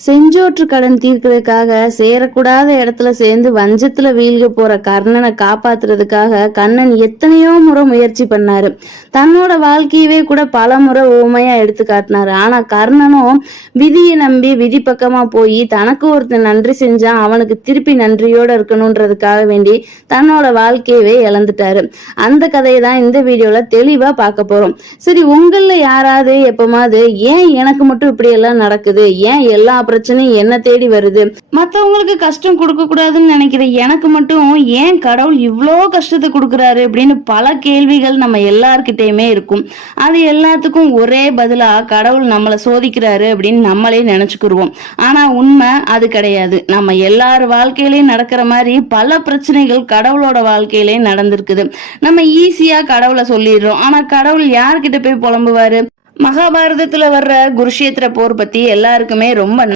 செஞ்சோற்று கடன் தீர்க்கிறதுக்காக சேரக்கூடாத இடத்துல சேர்ந்து வஞ்சத்துல வீழ்க போற கர்ணனை காப்பாத்துறதுக்காக கண்ணன் எத்தனையோ முறை முயற்சி பண்ணாரு. தன்னோட வாழ்க்கையவே கூட பல முறை ஊமையா எடுத்து காட்டினாரு. ஆனா கர்ணனும் விதியை நம்பி விதி பக்கமா போய் தனக்கு ஒருத்தன் நன்றி செஞ்சான், அவனுக்கு திருப்பி நன்றியோட இருக்கணும்ன்றதுக்காக வேண்டி தன்னோட வாழ்க்கையவே இழந்துட்டாரு. அந்த கதையை தான் இந்த வீடியோல தெளிவா பார்க்க போறோம். சரி, உங்கள யாராவது எப்பமாவது ஏன் எனக்கு மட்டும் இப்படி எல்லாம் நடக்குது, ஏன் எல்லா பிரச்சனையும் என்ன தேடி வருது, மத்தவங்களுக்கு கஷ்டம் கொடுக்க கூடாதுன்னு நினைக்கிற எனக்கு மட்டும் ஏன் கடவுள் இவ்வளோ கஷ்டத்தை கொடுக்குறாரு அப்படின்னு பல கேள்விகள் நம்ம எல்லார்கிட்டயுமே இருக்கும். அது எல்லாத்துக்கும் ஒரே பதிலா கடவுள் நம்மளை சோதிக்கிறாரு அப்படின்னு நம்மளே நினைச்சுக்கிருவோம். ஆனா உண்மை அது கிடையாது. நம்ம எல்லார் வாழ்க்கையிலயும் நடக்கிற மாதிரி பல பிரச்சனைகள் கடவுளோட வாழ்க்கையிலயும் நடந்திருக்குது. நம்ம ஈஸியா கடவுளை சொல்லிடுறோம். ஆனா கடவுள் யார்கிட்ட போய் புலம்புவாரு? மகாபாரதத்துல வர்ற குருஷேத்திர போர் பத்தி எல்லாருக்குமே ரொம்ப